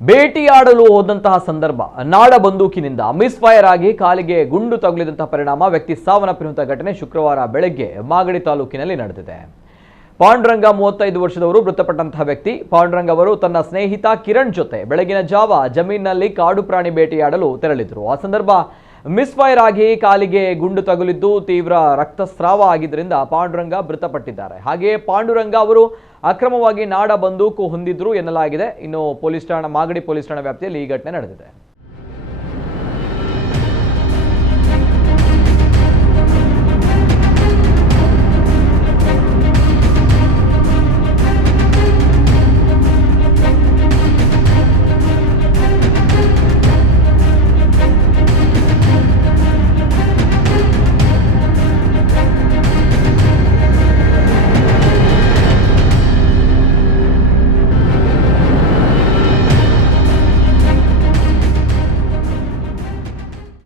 ಬೇಟೆಯಾಡಲು ಹೋದಂತಹ ಸಂದರ್ಭ ನಾಡ ಬಂದೂಕಿನಿಂದ ಮಿಸ್ಫೈರ್ ಆಗಿ ಕಾಲಿಗೆ ಗುಂಡು ತಗುಲಿದಂತಹ ಪರಿಣಾಮ ವ್ಯಕ್ತಿ ಸಾವನ್ನಪ್ಪಿರುವಂತಹ ಘಟನೆ ಶುಕ್ರವಾರ ಬೆಳಗ್ಗೆ ಮಾಗಡಿ ತಾಲೂಕಿನಲ್ಲಿ ನಡೆದಿದೆ. ಪಾಂಡುರಂಗ 35 ವರ್ಷದವರು ಮೃತಪಟ್ಟಂತಹ ವ್ಯಕ್ತಿ. ಪಾಂಡುರಂಗ ಅವರು ತನ್ನ ಸ್ನೇಹಿತ ಕಿರಣ್ ಜೊತೆ ಬೆಳಗಿನ ಜಾವ ಜಮೀನಿನಲ್ಲಿ ಕಾಡು ಪ್ರಾಣಿ ಬೇಟೆಯಾಡಲು ತೆರಳಿದ್ರು. ಆ ಸಂದರ್ಭ ಮಿಸ್ಫೈರ್ ಆಗಿ ಕಾಲಿಗೆ ಗುಂಡು ತಗುಲಿದ್ದು ತೀವ್ರ ರಕ್ತಸ್ರಾವ ಆಗಿದ್ದರಿಂದ ಪಾಂಡುರಂಗ ಮೃತಪಟ್ಟಿದ್ದಾರೆ. ಹಾಗೆಯೇ ಪಾಂಡುರಂಗ ಅವರು ಅಕ್ರಮವಾಗಿ ನಾಡ ಬಂದೂಕು ಹೊಂದಿದ್ರು ಎನ್ನಲಾಗಿದೆ. ಇನ್ನು ಮಾಗಡಿ ಪೊಲೀಸ್ ಠಾಣಾ ವ್ಯಾಪ್ತಿಯಲ್ಲಿ ಈ ಘಟನೆ ನಡೆದಿದೆ.